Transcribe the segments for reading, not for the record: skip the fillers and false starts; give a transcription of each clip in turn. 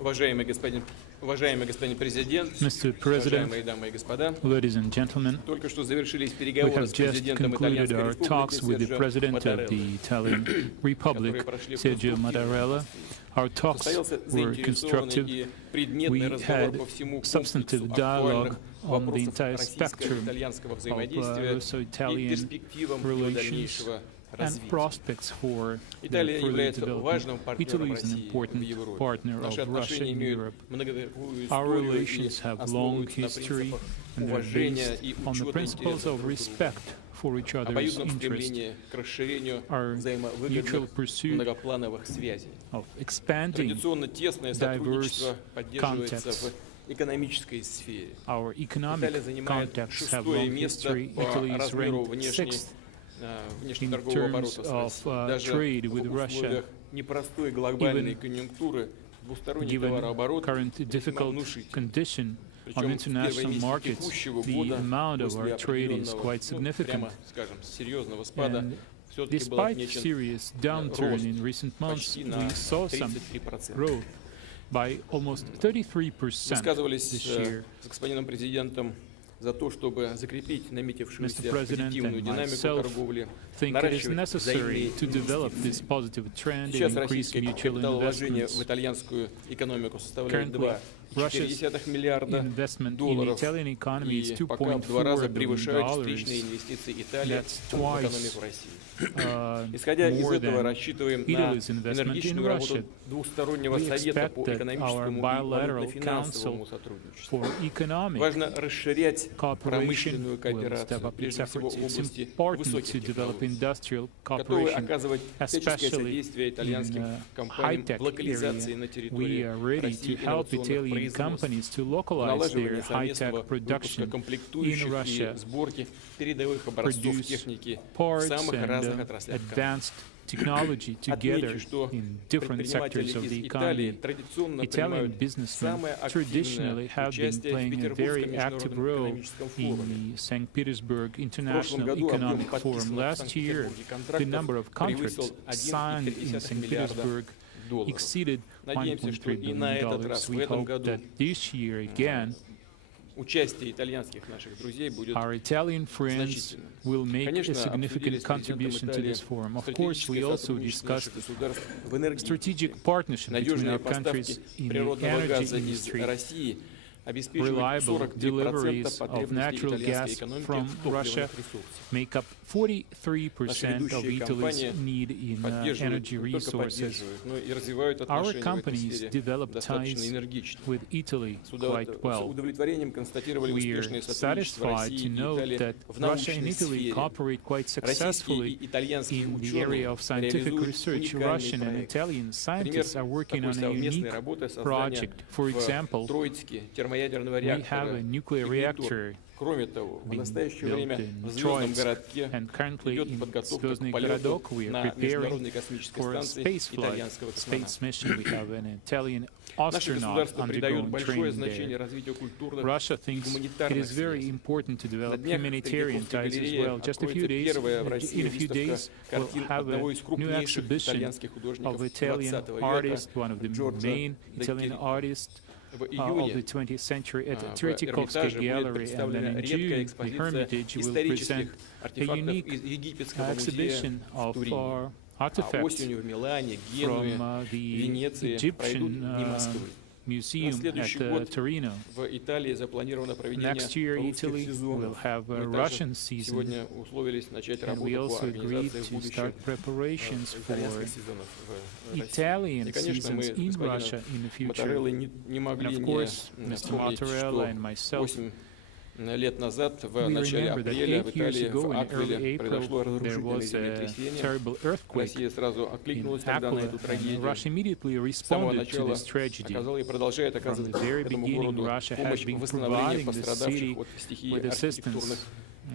Уважаемый господин президент, Mr. President, уважаемые дамы и господа, ladies and gentlemen, только что завершились we переговоры have с just президентом concluded Итальянской our Республики talks with the Серджио President of Матtarella, the Italian Republic, которые прошли в Sergio конструктивной Mattarella. Our talks Состоялся were заинтересованный constructive. и предметный We разговор had по всему substantive комплексу dialogue актуальных on the вопросов entire spectrum российско-итальянского of взаимодействия и Russo-Italian перспективам его relations дальнейшего and развития. prospects for Италия their further является development. важным партнером Italy is an России в important Европе. partner Наши of Russia отношения in имеют Europe. многовековую Our историю и relations have long основываются на history, принципах and they're уважения based и on the учета principles интересов of друг друга, respect for each other's обоюдном interests, стремлении к расширению our mutual взаимовыгодных pursuit многоплановых связей. of expanding Традиционно тесное сотрудничество поддерживается contacts. в экономической сфере. Our economic Италия занимает contacts have шестое long место history. по Italy is размеру ranked sixth in внешнеторгового terms оборота с of Россией. Даже trade with в Russia, условиях непростой глобальной even конъюнктуры двусторонний given товарооборот current весьма difficult внушительный. condition on Причем в первые international месяцы markets, текущего the года amount of после our trade is определенного, quite significant. прямо скажем, серьезного спада And все-таки был despite отмечен serious downturn рост in recent months, почти we на saw some 33%. growth by almost 33% Высказывались this year. с господином президентом за то, чтобы закрепить наметившуюся Mr. President позитивную and динамику myself торговли, think it is наращивать necessary взаимные to develop инвестиции. this positive trend Сейчас and increase российское mutual капиталовложение в investments. итальянскую экономику составляет Currently, 2,4 миллиарда Investment in the долларов, Italian economy is и пока в 2 $2.4 раза billion, превышают встречные инвестиции Италии That's в twice, экономику России. Исходя из more этого, than рассчитываем на Italy's investment in энергичную работу Russia. двустороннего We совета expect по that our экономическому и bilateral валютно-финансовому council сотрудничеству. for economic Важно расширять cooperation промышленную will step кооперацию, up its прежде всего efforts. в It's области important to высоких develop технологий. industrial Готовы cooperation, оказывать всяческое especially содействие итальянским in компаниям high-tech в локализации area. на We территории are ready России to help инновационных Italian производств, companies to localize their налаживание high-tech совместного выпуска production комплектующих in и Russia, сборки передовых образцов produce техники в parts самых and разных отраслях экономики. advanced technology together Отмечу, что in different предприниматели sectors of из the Италии economy. традиционно Italian принимают businessmen самое traditionally активное have been участие в playing a Петербургском very active международном role экономическом in форуме. the St. Petersburg В прошлом International году объем Economic Forum. подписанных в Last year, Санкт-Петербурге the контрактов number of превысил contracts signed in 1,3 St. миллиарда Petersburg долларов. exceeded Надеемся, что $1.3 и на этот billion. раз, в We этом hope году, that this year again, участие итальянских наших друзей будет our Italian friends значительным. will make a Конечно, significant обсудили с президентом contribution to Италии this forum. Of course, we стратегическое also сотрудничество наших discussed государств в энергетике, strategic partnership between надежные our countries поставки in the природного газа energy из industry, России обеспечивают reliable 43% deliveries of потребностей natural итальянской gas экономики from в топливных Russia ресурсах. make up 43% of ведущие Italy's компании need in поддерживают, energy не только resources. поддерживают, но и развивают Our отношения в этой companies сфере develop достаточно ties энергично. with Italy С quite well. удовлетворением констатировали We are успешное сотрудничество satisfied России to и note Италии that в Russia and научной Italy сфере. cooperate quite Российские successfully и итальянские in the ученые area of scientific реализуют research. уникальные Russian and проекты. Italian Пример scientists are working такой on a совместной unique работы создания project. For example, в Троицке термоядерного we have a реактора. nuclear reactor Кроме того, в being настоящее built время in в Звездном Troitsk, городке and currently идет in подготовка к Звездный полету городок we are на preparing Международной космической for a станции space flight, итальянского космонавта. space mission. We have an Italian Наши astronaut государства придают undergoing большое training значение there. развитию культурных Russia и thinks it гуманитарных is very связей. important to На develop днях в humanitarian Третьяковской ties as галерее well. Just a few откроется days, первая в России in a few выставка days, we'll картин have одного из a new крупнейших exhibition итальянских художников of Italian 20 века artist, one of the Джорджо main де Italian Чирикко. artists В of the июне 20th century at the в Terrorism Эрмитаже будет Gallery, and then представлена in редкая June, the экспозиция Hermitage will исторических present a артефактов unique из египетского музея exhibition в of Турине. А artifacts осенью в Милане, Генуе, from the Венеции пройдут Egyptian Дни Москвы. На museum следующий at год Torino. в Италии запланировано проведение Next year, русских Italy will сезонов. have a Мы Russian также season, сегодня условились начать and we работу по also agreed организации в to будущем start preparations for итальянских сезонов в России. Italian И, конечно, мы seasons с in господином Russia in the future. Матареллой не And могли of не course, Mr. вспомнить, Mattarella and что myself, 8 лет назад, в we начале remember that апреля, в 8 years Италии, ago, в in early Аквиле, April, произошло there разрушительное was a землетрясение. terrible earthquake Россия сразу in откликнулась тогда на Aquila, эту and трагедию. Russia immediately С самого responded to начала this tragedy. оказала и продолжает From оказывать the very этому beginning, городу Russia has помощь в been восстановлении providing the пострадавших city от стихии with архитектурных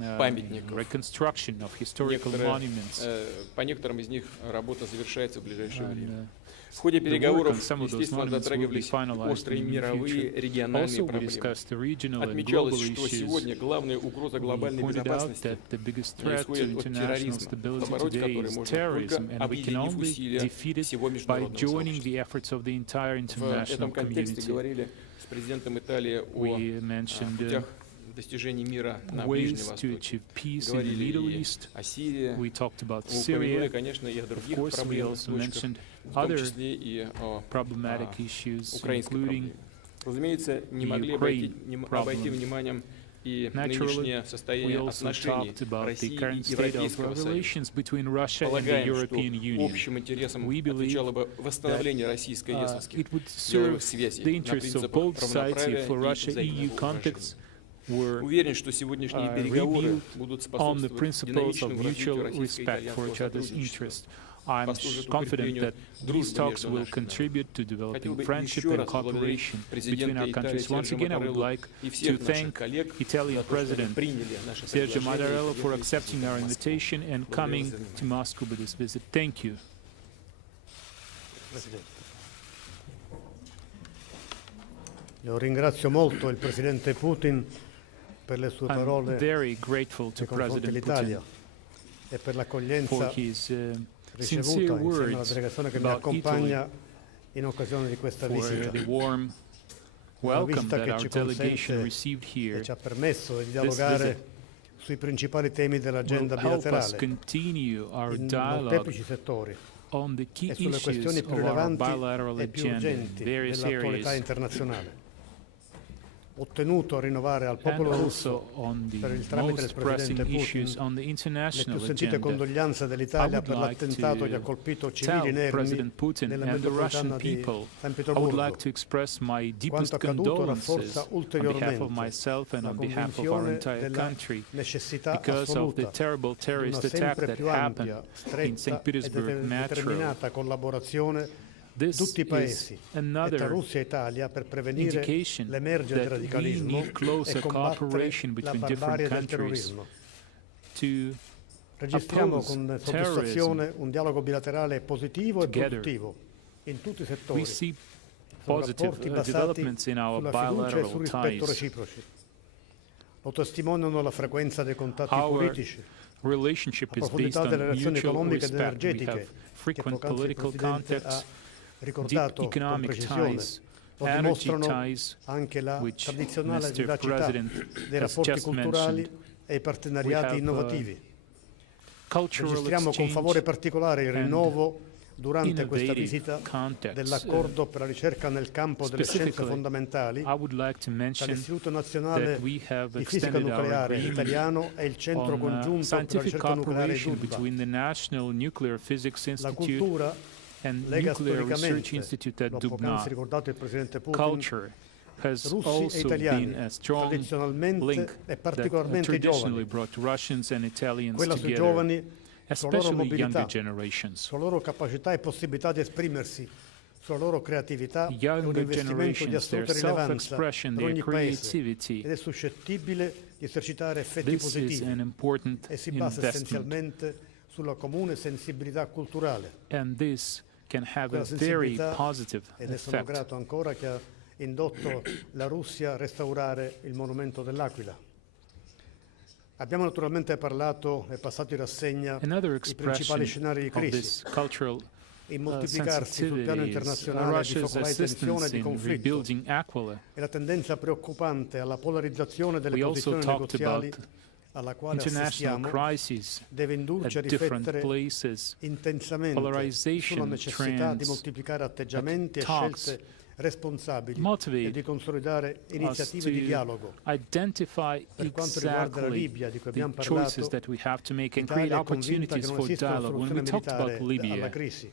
assistance, памятников. reconstruction of historical monuments. По некоторым из них работа завершается в ближайшее время. В ходе The work on переговоров, some of those естественно, monuments will be затрагивались finalized острые in the near мировые, future. региональные Also, we проблемы. discussed the regional and Отмечалось, global что issues. сегодня главная угроза We глобальной pointed out безопасности that the biggest threat to исходит от international терроризма, stability побороть today который is можно только terrorism, and we can объединив only усилия defeat it всего by международного joining сообщества. the efforts of the entire В international этом контексте community. говорили с президентом Италии о We mentioned путях достижения мира на ways Ближнем to Востоке. achieve peace in the Говорили Middle и East. о Сирии, We talked about упомянули, Syria. конечно, и о Of других course, we проблемных also точках, mentioned в том other числе и о problematic issues, украинской including проблеме. Разумеется, не могли Ukraine обойти problem. вниманием и Naturally, нынешнее we состояние also отношений talked about the России current и state of Европейского Союза. relations between Russia and the Полагаем, European что Union. общим интересам We believe отвечало бы восстановление российско-естовских It would деловых serve связей the на interests of принципах both sides равноправия if for и Russia-EU взаимного contacts уважения. were Уверен, что сегодняшние переговоры reviewed будут on the способствовать principles of динамичному mutual развитию respect for each российско-итальянского other's сотрудничества. interests. I'm Послужит confident укреплению that these дружбы talks между will нашими contribute to Хотел developing бы friendship еще and раз поблагодарить cooperation between президента our Италии countries. Once Серджио again, I would Матареллу like и to всех наших thank коллег Italian за то, что President приняли наше Sergio предложение Mattarella for приехать accepting our в Москву. invitation and coming to Moscow with this visit. Thank you. Io ringrazio molto il Presidente Putin per le sue I'm parole very grateful to nei confronti President dell'Italia Putin e per for l'accoglienza his ricevuta sincere insieme alla words delegazione che mi about accompagna in occasione di questa for visita. the warm Una welcome visita that che our ci delegation consente received here e ci ha permesso di visit dialogare sui principali temi will dell'agenda help us bilaterale continue our in dialogue molteplici settori on the key e sulle issues questioni più of our rilevanti bilateral e più agenda in urgenti various dell'attualità areas, internazionale. Ho tenuto a rinnovare al and popolo also russo on the per il tramite del most pressing Presidente issues Putin on the le international più sentite agenda. condoglianze dell'Italia I would per like l'attentato to che ha colpito Tell civili inermi President Putin nella and the Russian metropolitana di people, San I would Pietroburgo. like to express my deepest Quanto accaduto condolences rafforza on behalf of ulteriormente myself and la on behalf of our convinzione entire della country necessità because of the assoluta terrible di terrorist una attack sempre that più happened ampia, in St. stretta e Petersburg Metro. determinata collaborazione This tutti i is paesi e tra another Russia e Italia per prevenire indication l'emergere del that we radicalismo need closer e combattere cooperation la between barbarie different del countries terrorismo. to Registriamo oppose con terrorism soddisfazione un dialogo bilaterale positivo e together. produttivo in tutti i We settori. see Sono positive rapporti basati developments in our sulla fiducia e bilateral sul rispetto ties. reciproci. Lo testimoniano la frequenza dei contatti Our politici, relationship la is based profondità on delle relazioni mutual economiche ed respect. We energetiche have che frequent poc'anzi il political Presidente contacts, ha deep ricordato con economic precisione. ties, Lo energy dimostrano ties, anche la which tradizionale Mr. vivacità President dei has rapporti just culturali mentioned. e i partenariati have, innovativi. Cultural Registriamo con exchange favore particolare il and rinnovo durante questa innovative visita contacts. dell'accordo per la ricerca nel campo delle scienze Specifically, fondamentali I would like to tra mention l'Istituto that Nazionale we have di Fisica extended our Nucleare agreement italiano e il Centro on Congiunto per la scientific Ricerca Nucleare cooperation DUDBA. between the National Nuclear Physics La Institute cultura and lega Nuclear Research storicamente, Institute at l'ho poc'anzi Dubna. ricordato il Presidente Putin, Culture has russi e also italiani, been a strong tradizionalmente link e that particolarmente i traditionally giovani. brought Russians and Italians Quella sui together, giovani, sulla loro especially younger mobilità, generations. sulla loro capacità e possibilità di esprimersi, sulla loro creatività, è un Younger investimento di generations, their assoluta rilevanza self-expression, per their ogni paese creativity. ed è suscettibile di esercitare effetti This is positivi an important e si basa investment, essenzialmente sulla comune sensibilità culturale. and this can have a Quella very sensibilità, positive e ne sono effect. grato ancora, che ha indotto la Russia a restaurare il monumento dell'Aquila. Abbiamo naturalmente parlato e passato in rassegna Another i principali expression scenari di of crisi, this cultural il moltiplicarsi sul piano sensitivity is internazionale di Russia's focolai tensione e assistance di in conflitto rebuilding Aquila. e la tendenza preoccupante alla polarizzazione delle We also posizioni talked negoziali about alla quale international assistiamo crises deve indurci a at different riflettere places, intensamente sulla polarization necessità di trends moltiplicare atteggiamenti e talks scelte responsabili motivate e di consolidare us iniziative di to dialogo. identify Per quanto riguarda la exactly Libia, di cui the abbiamo choices parlato, that we have to make and create l'Italia è convinta che opportunities non for esiste una dialogue. When we soluzione talked about militare alla Libya, crisi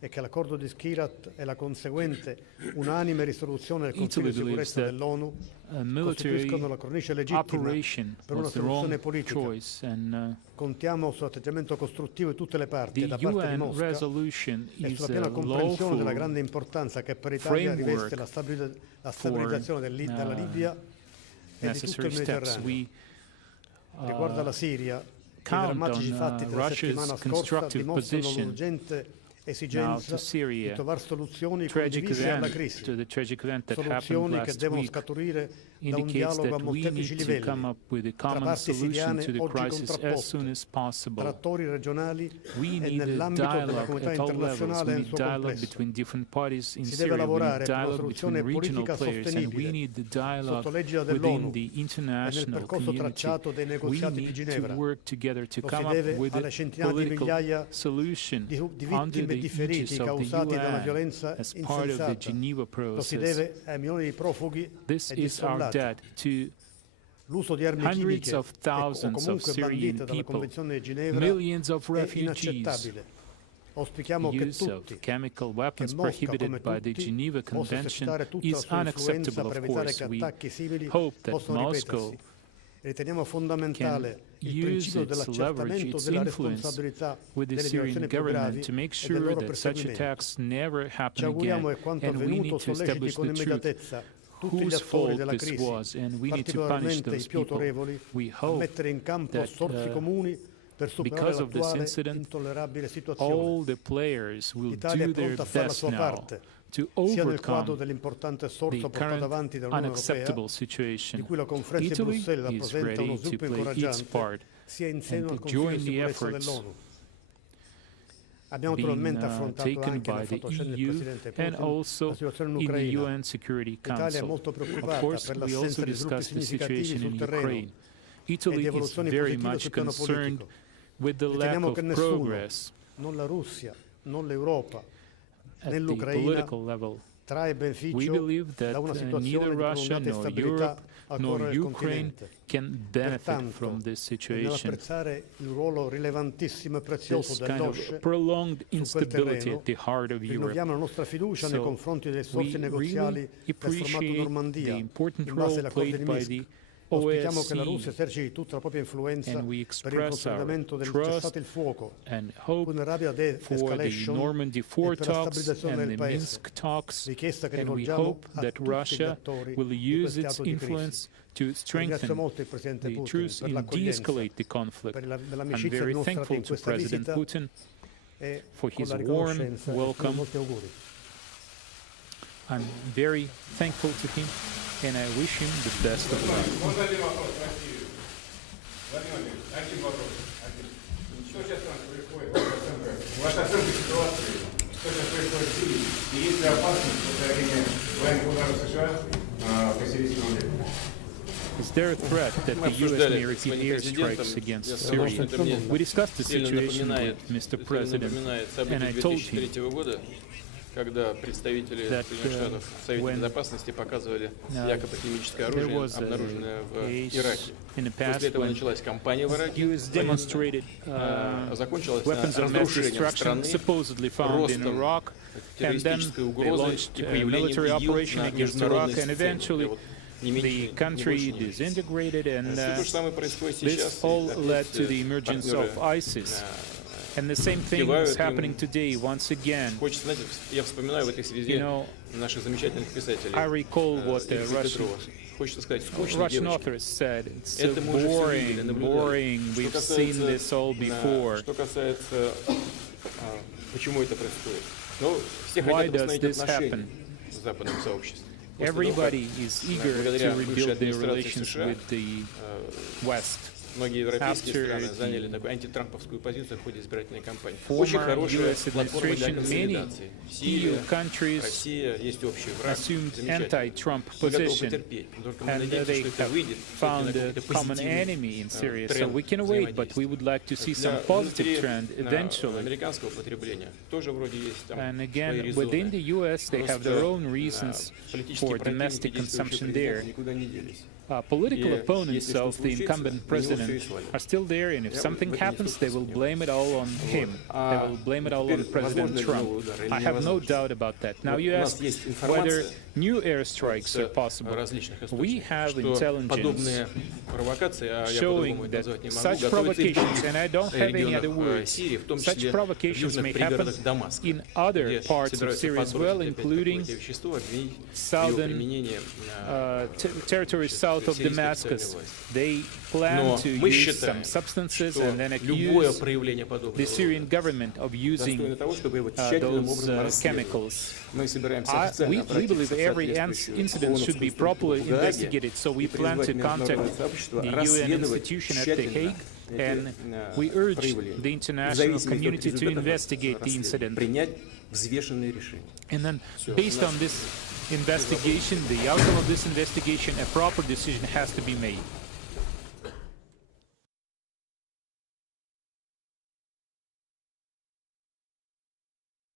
e che l'accordo di Skhirat e la conseguente unanime risoluzione del Consiglio Italy di believes sicurezza that dell'ONU a military costituiscono la cornice legittima operation per una was the soluzione wrong politica. choice, and Contiamo sull'atteggiamento costruttivo di tutte le parti the da parte di UN Mosca resolution e is sulla a piena comprensione della lawful grande importanza che per l'Italia riveste la stabilizzazione della Libia e di tutto necessary il steps. Mediterraneo. We Riguardo alla Siria, i count drammatici on fatti della Russia's settimana scorsa constructive dimostrano position l'urgente esigenza di Syria. trovare soluzioni Tragic condivise alla event, crisi, to the tragic event that happened soluzioni che last devono week, scaturire da un indicates dialogo a that we molteplici need to come livelli, up with a tra common parti solution siriane to the oggi crisis as soon contrapposte, as possible. tra attori regionali We e need a nell'ambito della dialogue comunità at all levels. internazionale We nel need suo dialogue complesso. between different parties in Si deve Syria. We need lavorare per una dialogue between soluzione regional politica players, and we sostenibile need the dialogue sotto l'egida within dell'ONU the e nel international percorso community. tracciato dei We negoziati di need to Ginevra. work together to Lo si come up deve with alle a centinaia di political migliaia solution di under vittime the e di feriti aegis of the causati da una UN violenza as part of the insensata. Geneva Lo si process. deve ai milioni di profughi This e di is our sfollati. debt to L'uso di armi hundreds chimiche of o thousands of comunque Syrian bandite dalla people, Convenzione di Ginevra millions of è refugees. inaccettabile. Auspichiamo che Use of tutti, chemical che weapons Mosca prohibited come by the tutti, Geneva possa Convention esercitare tutta la is sua influenza unacceptable, per of evitare course. che We attacchi simili hope that possano Moscow ripetersi. Riteniamo fondamentale il use principio its leverage, dell'accertamento its della influence responsabilità with the delle Syrian violazioni più gravi government to make e del sure loro that such perseguimento. attacks never Ci happen auguriamo again, che quanto and we avvenuto need to solleciti establish con the truth immediatezza tutti gli whose attori fault della this crisi, was, and we need to punish particolarmente i those più people. autorevoli, We a hope mettere in campo that, sforzi comuni per superare because of this l'attuale incident, intollerabile situazione. all the players will L'Italia do è their pronta a fare la best sua now parte, to sia nel quadro overcome dell'importante the sforzo portato current avanti dall'Unione Europea, unacceptable di situation. cui la conferenza di Italy Bruxelles is rappresenta uno ready to sviluppo play its incoraggiante, part sia in seno and al to Consiglio join di the sicurezza efforts dell'ONU. Abbiamo being naturalmente affrontato taken anche, l'ha by the fatto scendere il EU Presidente and Putin, also la situazione in in the Ucraina. UN Security L'Italia è Council. molto Of preoccupata course, per we also l'assenza di sviluppi discussed the significativi situation sul in terreno Ukraine. e Italy di is evoluzioni very positive much sul piano concerned politico. with the lack Riteniamo of che nessuno, progress non la Russia, non l'Europa, at né the l'Ucraina, political level. trae We beneficio believe that da una neither situazione di Russia prolungata nor instabilità Europe al nor cuore del Ukraine continente. can benefit Pertanto, from this situation. nell'apprezzare il ruolo rilevantissimo e prezioso This kind dell'OSCE of prolonged su quel instability terreno, at the heart of Europe. rinnoviamo la nostra fiducia nei So confronti dei we sforzi negoziali really del formato appreciate Normandia the important in base role all'accordo played di by the Minsk. Auspichiamo che la Russia OSCE eserciti tutta la propria influenza and we per il express our consolidamento del trust cessate il fuoco, and con hope una rapida for the de-escalation Normandy e 4 per la talks stabilizzazione and del the paese, Minsk talks, richiesta che and we rivolgiamo hope a that tutti gli Russia attori will di use quel its teatro di crisi. influence to Ringrazio strengthen molto il Presidente the Putin truce per and l'accoglienza, de-escalate the conflict. per I'm l'amicizia very dimostrata thankful in to questa President visita Putin e for con his la warm riconoscenza e welcome. molti auguri. I'm very thankful to him and I wish him the best of luck. Можно один вопрос спросить? Владимир Владимирович, один вопрос. Что сейчас у нас происходит? Ваша оценка ситуации, что сейчас происходит в Сирии? И есть ли опасность повторения военных ударов США по сирийскому региону? Is there a threat that the U.S. may repeat airstrikes against Syria? We discussed the situation with Mr. President, and I told him 2003 года, когда представители that, Соединенных Штатов в Совете when Безопасности показывали якобы химическое there оружие, was a обнаруженное в case Ираке. in the После past этого when началась кампания в Ираке, U.S. demonstrated закончилась на weapons of mass разрушением destruction страны, supposedly found in ростом Iraq, and then террористической they угрозы launched и a появлением military ИГИЛ operation на against международной Iraq, and сцене. eventually Вот не меньше, the не country больше, не меньше. disintegrated, and Все то же самое происходит this сейчас. all Опять, led to the emergence партнеры, of ISIS. And the same thing is happening today once again. Хочется, знаете, я вспоминаю в этой связи You know, наших замечательных писателей. I recall what the Ильфа Петрова. Хочется сказать, скучно, Russian девочки. authors said. It's so Это мы уже все видели, boring, наблюдали. boring. Что We've касается, seen this all before. Что касается, почему это происходит. Ну, все Why хотят does восстановить this отношения happen? в западном сообществе. После того, Everybody is eager благодаря to бывшей rebuild their администрации relations США, with the West. многие европейские After страны the заняли такую антитрамповскую позицию в ходе избирательной кампании. Очень Former хорошая US платформа для administration, many консолидации. EU Сирия, countries Россия, есть общий враг. assumed Замечательно. anti-Trump Мы готовы position, потерпеть. Только мы and надеемся, they что это have выйдет found на a какой-то common позитивный enemy in Syria. So тренд we can wait, but we взаимодействия. would like to see some Для positive индустрии, trend eventually. американского потребления тоже вроде есть там And свои again, within резоны. the US, they have their own reasons Политические for противники domestic действующего consumption президента there. никуда не делись. Political И opponents если что of the случится, incumbent на него president всё и свалит. are still there, and if Я something в этом happens, нисколько they will не blame it all on him. They will blame it all on теперь President возможно ли Trump. новый удар или I have no невозможно? doubt about that. Now Вот you у нас ask есть whether информация new airstrikes are от possible. различных We источников, have что intelligence подобные провокации, а я showing по-другому это that назвать не могу, such готовятся и в provocations, других and I don't have any other регионах words, Сирии, в том such числе в provocations южных may happen пригородах Дамаска, in other где parts of собираются Syria as well, подбросить опять including какое-то вещество, обвинить в его southern применении territories south south of сирийская Damascus, официальная власть. they plan Но to мы use считаем, some substances что and then любое accuse проявление the подобного Syrian рода government of using достойно того, чтобы его тщательным those образом расследовать. chemicals. Мы собираемся We официально believe обратиться в every соответствующую incident should be ООНовскую структуру properly в Гааге investigated, so we и plan to призвать международное contact сообщество the UN расследовать institution at The тщательно Hague, and we urge the international community to investigate the incident. принять взвешенные решения. And then, based on this investigation, the outcome of this investigation, a proper decision has to be made.